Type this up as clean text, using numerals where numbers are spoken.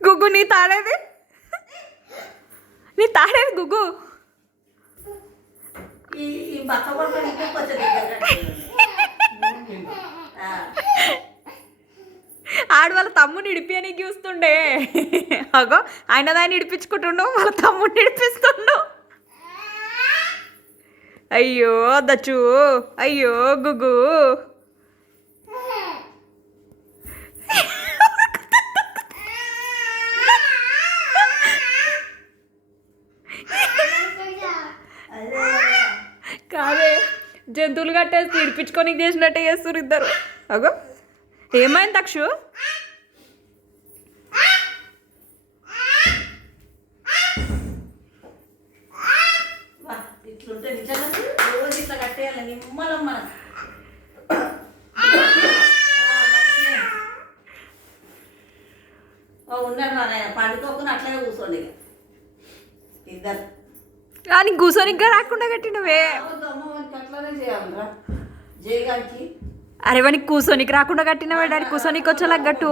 గుగ్గు నీ తాడేది గుగ్గు ఆడు వాళ్ళ తమ్ముని ఇడిపి అని చూస్తుండే అగో ఆయన దాన్ని ఇడిపించుకుంటుండు వాళ్ళ తమ్ముడిని ఇడిపిస్తుండు అయ్యో దచ్చు అయ్యో గుగ్గు కాదే జంతువులు కట్టేసి ఇడిపించుకొని చేసినట్టే చేస్తారు ఇద్దరు అగో ఏమైంది అక్షు ఇట్లుంటే నిజంగా రోజు ఇట్లా కట్టేయాలి నిమ్మలం మనం ఉన్నాడు నాయన పండుకోకుండా అట్లనే కూర్చోండి ఇద్దరు కానీ కూర్చొని రాకుండా కట్టినవే అట్లనే చేయాలిరా జయగానికి అరే వానికి కూర్చొనికి రాకుండా కట్టినవే డాడీ కూర్చొనికి వచ్చేలా గట్టు